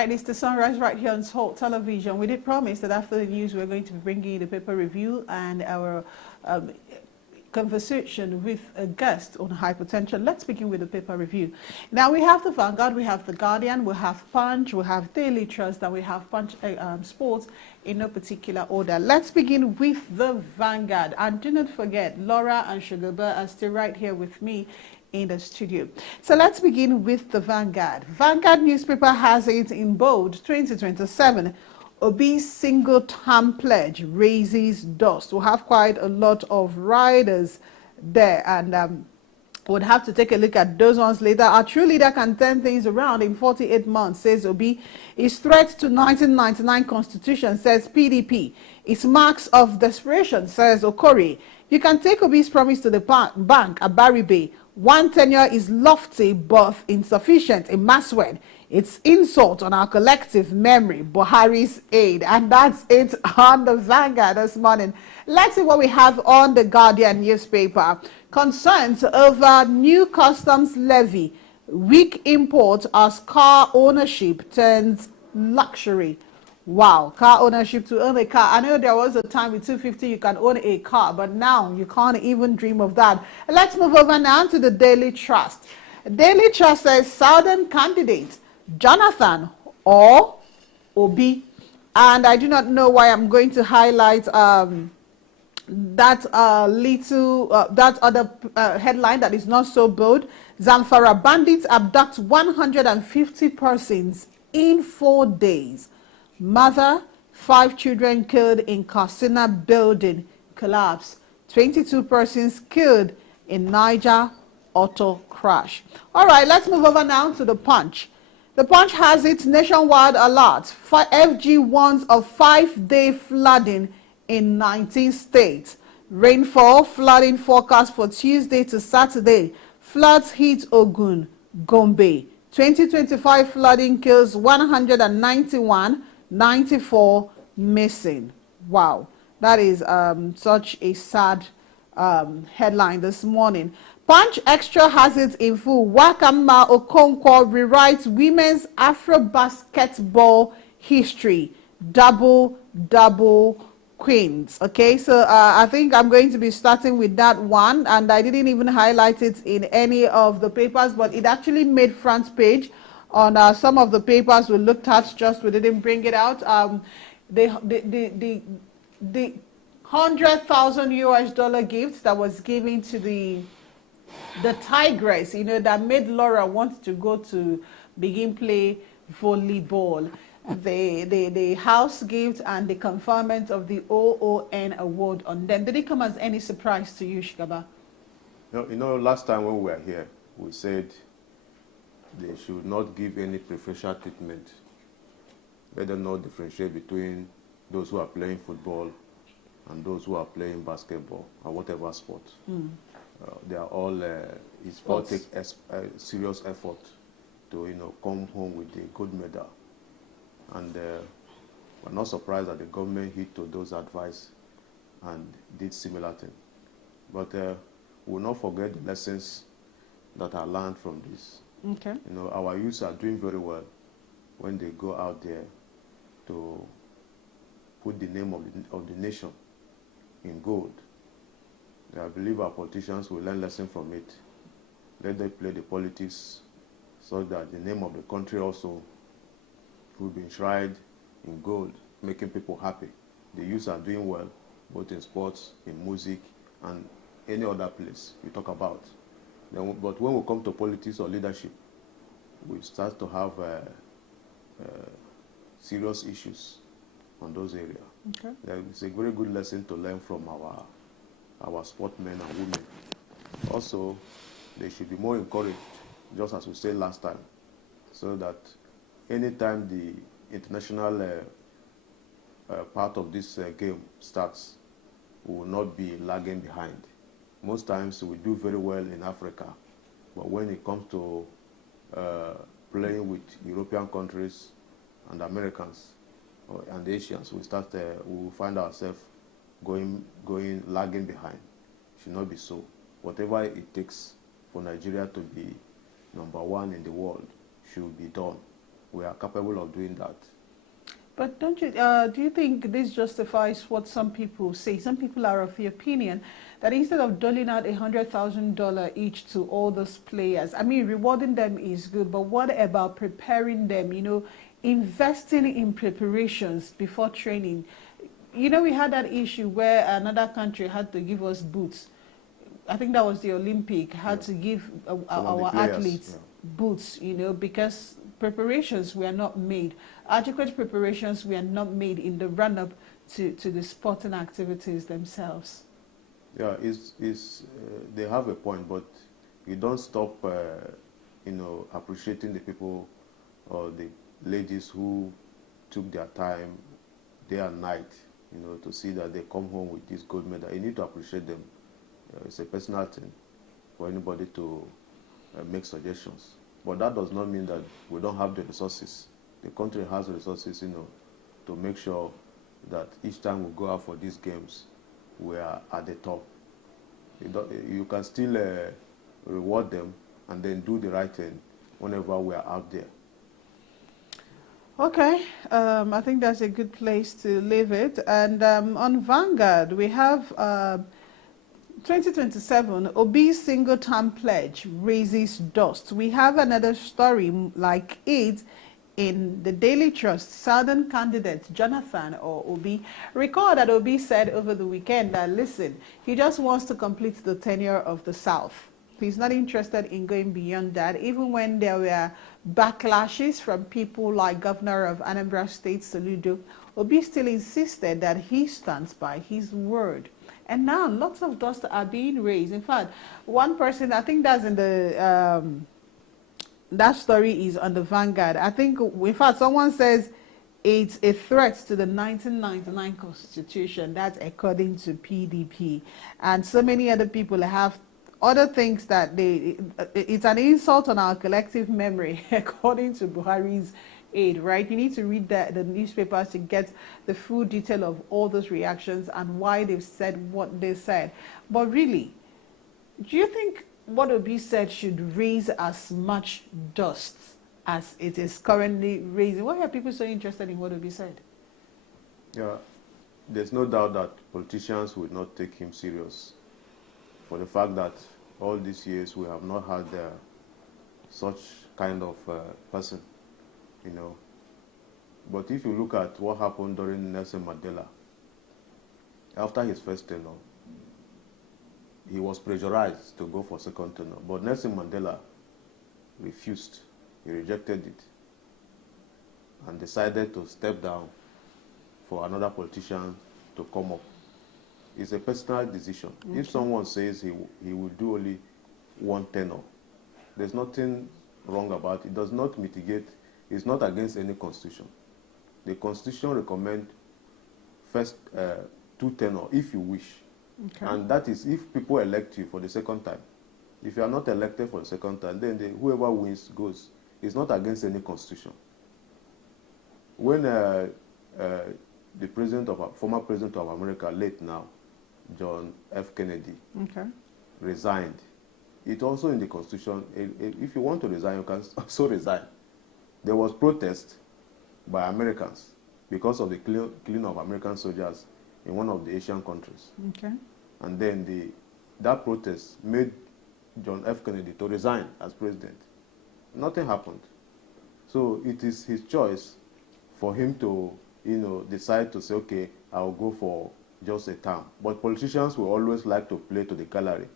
right, it's the sunrise right here on Salt Television. We did promise that after the news, we're going to be bringing you the paper review and our conversation with a guest on hypertension. Let's begin with the paper review. Now, we have the Vanguard, we have the Guardian, we have Punch, we have Daily Trust, and we have Punch Sports in no particular order. Let's begin with the Vanguard. And do not forget, Laura and Sugarbear are still right here with me in the studio. So let's begin with the Vanguard. Vanguard newspaper has it in bold: 2027 Obi's single-term pledge raises dust. We'll have quite a lot of riders there, and we'll have to take a look at those ones later. Our true leader can turn things around in 48 months, says Obi. His threat to 1999 constitution, says PDP. It's marks of desperation, says Okori. You can take Obi's promise to the bank at Barry Bay. One tenure is lofty but insufficient in Maswed. It's insult on our collective memory, Buhari's aid. And that's it on the Vanguard this morning. Let's see what we have on the Guardian newspaper. Concerns over new customs levy. Weak import as car ownership turns luxury. Wow, car ownership, to own a car. I know there was a time with 250 you can own a car, but now you can't even dream of that. Let's move over now to the Daily Trust. Daily Trust says Southern candidate Jonathan or Obi, and I do not know why I'm going to highlight that other headline that is not so bold. Zamfara bandits abduct 150 persons in 4 days. Mother, 5 children killed in Katsina building collapse. 22 persons killed in Niger auto crash. All right, let's move over now to the Punch. The Punch has its nationwide alert. FG warns of 5-day flooding in 19 states. Rainfall, flooding forecast for Tuesday to Saturday. Floods hit Ogun, Gombe. 2025 flooding kills 191, 94 missing. Wow, that is such a sad headline this morning. Punch Extra has it in full. Wakama Okonkwo rewrites women's Afro basketball history. Double queens. Okay, so I think I'm going to be starting with that one, and I didn't even highlight it in any of the papers, but it actually made front page on some of the papers we looked at. Just we didn't bring it out. The $100,000 gift that was given to the Tigress, you know, that made Laura want to go to begin play volleyball. The house gift and the conferment of the OON award on them. Did it come as any surprise to you, Shikaba? No, you know, last time when we were here, we said they should not give any preferential treatment. Let them not differentiate between those who are playing football and those who are playing basketball or whatever sport. They are all, it's all take serious effort to, you know, come home with a gold medal. And we're not surprised that the government hit to those advice and did similar thing. But we will not forget the lessons that are learned from this. Okay. You know, our youths are doing very well when they go out there to put the name of the nation in gold. I believe our politicians will learn lesson from it. Let them play the politics so that the name of the country also will be enshrined in gold, making people happy. The youths are doing well, both in sports, in music, and any other place we talk about. But when we come to politics or leadership, we start to have serious issues on those areas. Okay. It's a very good lesson to learn from our sportsmen and women. Also, they should be more encouraged, just as we said last time, so that anytime the international part of this game starts, we will not be lagging behind. Most times we do very well in Africa, but when it comes to playing with European countries and Americans and Asians, we will find ourselves lagging behind. Should not be so. Whatever it takes for Nigeria to be #1 in the world should be done. we are capable of doing that. But don't you, do you think this justifies what some people say? Some people are of the opinion that instead of doling out $100,000 each to all those players, I mean, rewarding them is good, but what about preparing them, you know, investing in preparations before training? You know, we had that issue where another country had to give us boots. I think that was the Olympic, had to give our athletes boots, you know, because preparations were not made. Adequate preparations were not made in the run-up to the sporting activities themselves. Yeah, they have a point, but you don't stop, you know, appreciating the people or the ladies who took their time day and night, you know, to see that they come home with this gold medal. You need to appreciate them. It's a personal thing for anybody to make suggestions. But that does not mean that we don't have the resources. The country has the resources, you know, to make sure that each time we go out for these games, we are at the top. You can still reward them and then do the right thing whenever we are out there. Okay, I think that's a good place to leave it. And on Vanguard, we have 2027, Obi's single-term pledge raises dust. We have another story like it in the Daily Trust. Southern candidate Jonathan or Obi. Recall that Obi said over the weekend that, listen, he just wants to complete the tenure of the South. He's not interested in going beyond that, even when there were backlashes from people like Governor of Anambra State, Soludo. Obi still insisted that he stands by his word. And now lots of dust are being raised. In fact, one person, I think that's in the, that story is on the Vanguard. I think, in fact, someone says it's a threat to the 1999 Constitution. That's according to PDP. And so many other people have other things that it's an insult on our collective memory, according to Buhari's aid, right? You need to read the newspapers to get the full detail of all those reactions and why they've said what they said. But really, do you think what Obi said should raise as much dust as it is currently raising? Why are people so interested in what Obi said? Yeah, there's no doubt that politicians will not take him serious for the fact that all these years we have not had such kind of person, you know. But if you look at what happened during Nelson Mandela, after his first tenure, he was pressurized to go for second tenure. But Nelson Mandela refused. He rejected it and decided to step down for another politician to come up. It's a personal decision. Okay. If someone says he will do only one tenure, there's nothing wrong about it. It does not mitigate. It's not against any constitution. The constitution recommends first 2 tenure if you wish. Okay. And that is if people elect you for the second time. If you are not elected for the second time, then whoever wins goes. It's not against any constitution. When the former president of America, late now, John F. Kennedy, okay, resigned, it also in the constitution, if you want to resign, you can also resign. There was protest by Americans because of the killing of American soldiers in one of the Asian countries. Okay. And then that protest made John F. Kennedy to resign as president. Nothing happened. So it is his choice for him to, you know, decide to say, okay, I'll go for just a term. But politicians will always like to play to the gallery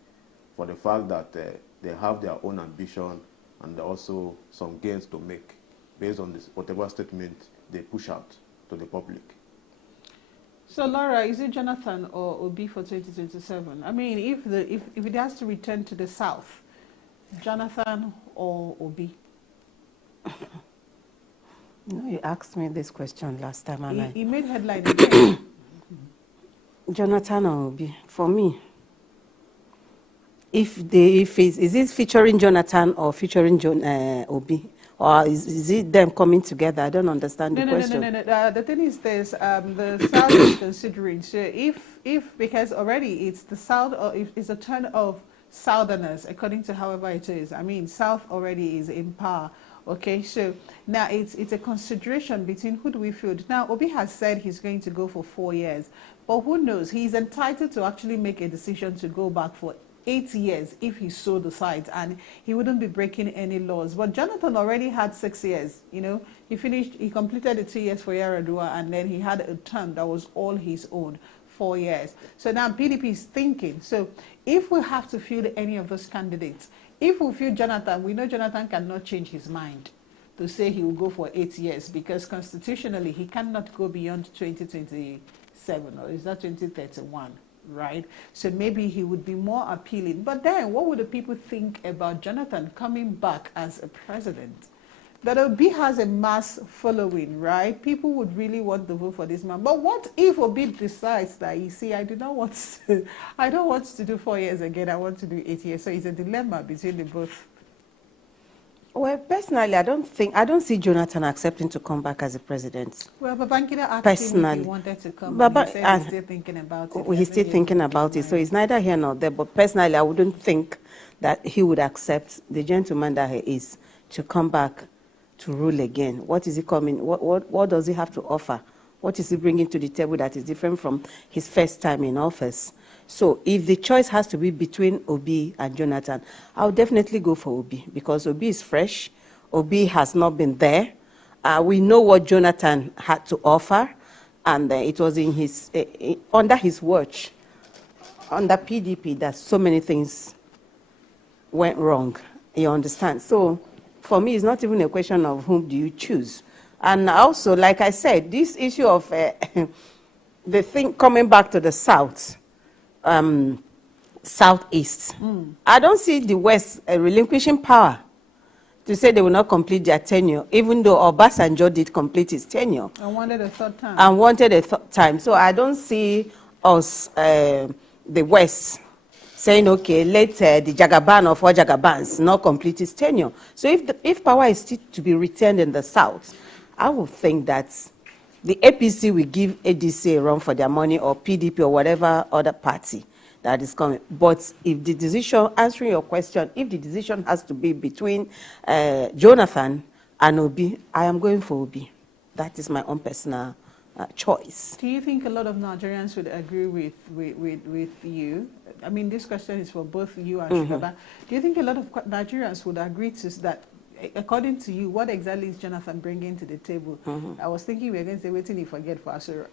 for the fact that they have their own ambition and also some gains to make based on this, whatever statement they push out to the public. So Laura, is it Jonathan or Obi for 2027? I mean, if it has to return to the South, Jonathan or Obi? No, you asked me this question last time, and he made headline again. Jonathan or Obi? For me, is it featuring Jonathan or featuring Obi? Or is it them coming together? I don't understand the question. No. The thing is this, the South is considering, so if because already it's the South, or if it's a turn of Southerners, according to however it is. I mean, South already is in power Okay, so now it's a consideration between who do we field. Now, Obi has said he's going to go for 4 years, but who knows? He's entitled to actually make a decision to go back for 8 years if he so decides, and he wouldn't be breaking any laws. But Jonathan already had 6 years. You know, he completed the 2 years for Yaradua, and then he had a term that was all his own. 4 years. So now PDP is thinking, so if we have to field any of those candidates, if we field Jonathan, we know Jonathan cannot change his mind to say he will go for 8 years, because constitutionally he cannot go beyond 2027, or is that 2031, right? So maybe he would be more appealing. But then what would the people think about Jonathan coming back as a president? That Obi has a mass following, right? People would really want to vote for this man. But what if Obi decides that, you see, I don't want to do 4 years again, I want to do 8 years. So it's a dilemma between the both. Well, personally, I don't see Jonathan accepting to come back as a president. Well, Babangida asked him if he wanted to come, he said he's still thinking about it. He's still thinking about it, so it's neither here nor there. But personally, I wouldn't think that he would accept, the gentleman that he is, to come back to rule again. What is he coming? What does he have to offer? What is he bringing to the table that is different from his first time in office? So if the choice has to be between Obi and Jonathan, I'll definitely go for Obi, because Obi is fresh. Obi has not been there. We know what Jonathan had to offer, and it was in his under his watch, under PDP, that so many things went wrong. You understand? So for me, it's not even a question of whom do you choose. And also, like I said, this issue of the thing coming back to the South, Southeast, I don't see the West relinquishing power to say they will not complete their tenure, even though Obasanjo did complete his tenure. And wanted a third time. And wanted a third time. So I don't see us, the West, saying, okay, let the Jagaban of all Jagabans not complete his tenure. So if power is still to be retained in the South, I would think that the APC will give ADC a run for their money, or PDP, or whatever other party that is coming. But if the decision, answering your question, if the decision has to be between Jonathan and Obi, I am going for Obi. That is my own personal choice. Do you think a lot of Nigerians would agree with you? I mean, this question is for both you and Shugaba. Do you think a lot of Nigerians would agree to that? According to you, what exactly is Jonathan bringing to the table? I was thinking we were going to say, waiting you forget for Asura.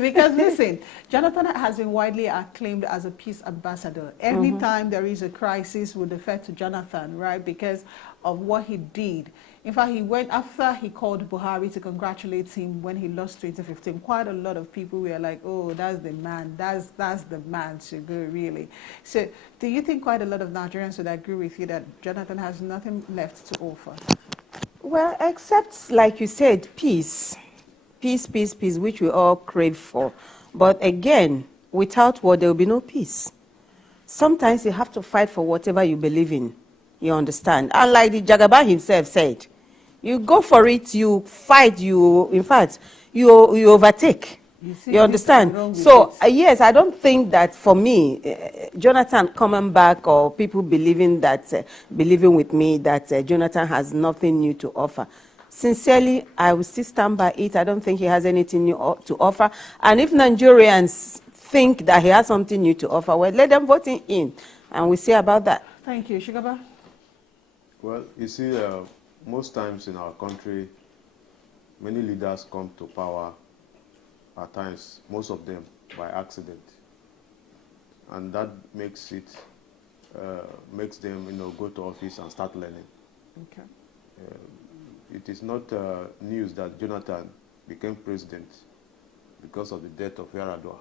Because listen, Jonathan has been widely acclaimed as a peace ambassador. Every time there is a crisis, we defer to Jonathan, right? Because of what he did. In fact, he went after he called Buhari to congratulate him when he lost 2015. Quite a lot of people were like, "Oh, that's the man. That's the man to go, really." So, do you think quite a lot of Nigerians would agree with you that Jonathan has nothing left to offer? Well, except, like you said, peace, which we all crave for. But again, without war, there will be no peace. Sometimes you have to fight for whatever you believe in. You understand? And like the Jagaba himself said, you go for it, you fight, in fact, you overtake. You understand? So, yes, I don't think that for me, Jonathan coming back, or people believing with me that Jonathan has nothing new to offer. Sincerely, I will still stand by it. I don't think he has anything new to offer. And if Nigerians think that he has something new to offer, well, let them vote him in, and we'll see about that. Thank you. Shugaba? Well, you see, most times in our country, many leaders come to power, at times, most of them, by accident. And that makes them, go to office and start learning. Okay. It is not news that Jonathan became president because of the death of Yaradua.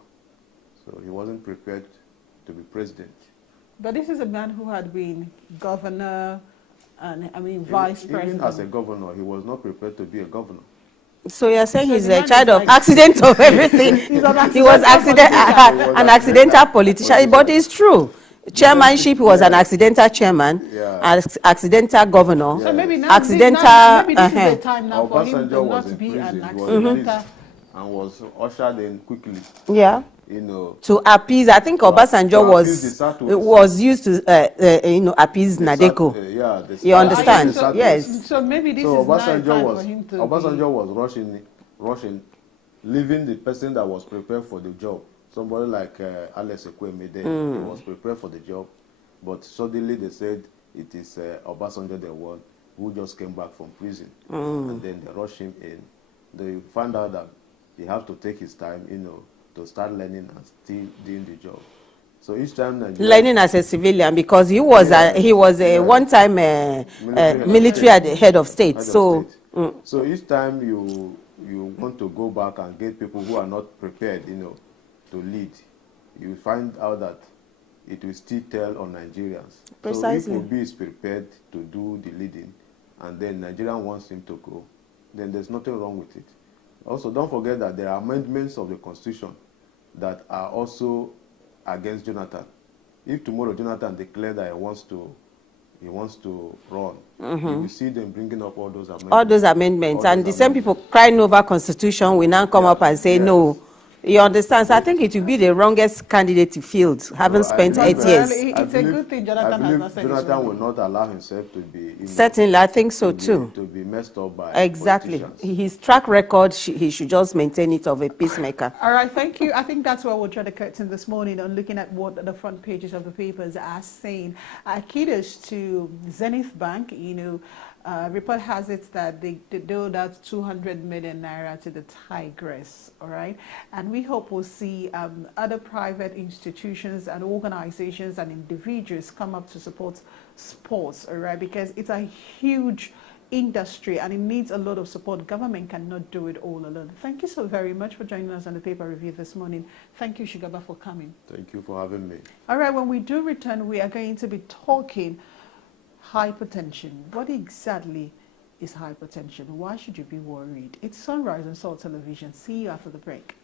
So he wasn't prepared to be president. But this is a man who had been governor and, vice president. Even as a governor, he was not prepared to be a governor. So you're saying he's a child of accident of everything. He was an accidental politician, but it's true. Chairmanship, he was an accidental chairman, accidental governor, so maybe now, accidental. Maybe this is the time now for him to not be an accidental. And was ushered in quickly. Yeah. you know, to appease. I think Obasanjo was used to appease Nadeko. You understand? Yes. So maybe this so is not a time for him to Obasanjo was rushing, leaving the person that was prepared for the job. Somebody like Alex Ekwemede, he was prepared for the job, but suddenly they said it is Obasanjo the one who just came back from prison, and then they rushed him in. They found out that he has to take his time, you know, to start learning and still doing the job. So each time learning as a civilian, because he was a one-time military head of state. So each time you want to go back and get people who are not prepared, you know, to lead, you find out that it will still tell on Nigerians. Precisely. So if Obi is prepared to do the leading, and then Nigeria wants him to go, then there's nothing wrong with it. Also, don't forget that there are amendments of the Constitution that are also against Jonathan. If tomorrow Jonathan declares that he wants to run, you will see them bringing up all those amendments. All those amendments. And the same people crying over Constitution will now come up and say no. You understand? So I think it will be the wrongest candidate to field, having spent 8 years. It's a good thing Jonathan has not said. Jonathan will not allow himself to be... Certainly, I think so too. To be messed up by exactly. politicians. His track record, he should just maintain it of a peacemaker. All right, thank you. I think that's where we'll draw the curtain this morning on looking at what the front pages of the papers are saying. Kudos to Zenith Bank, you know, report has it that they doled out 200 million naira to the Tigress, all right? And we hope we'll see other private institutions and organizations and individuals come up to support sports, all right? Because it's a huge industry and it needs a lot of support. Government cannot do it all alone. Thank you so very much for joining us on the paper review this morning. Thank you, Shugaba, for coming. Thank you for having me. All right, when we do return, we are going to be talking hypertension. What exactly is hypertension? Why should you be worried? It's Sunrise on Salt Television. See you after the break.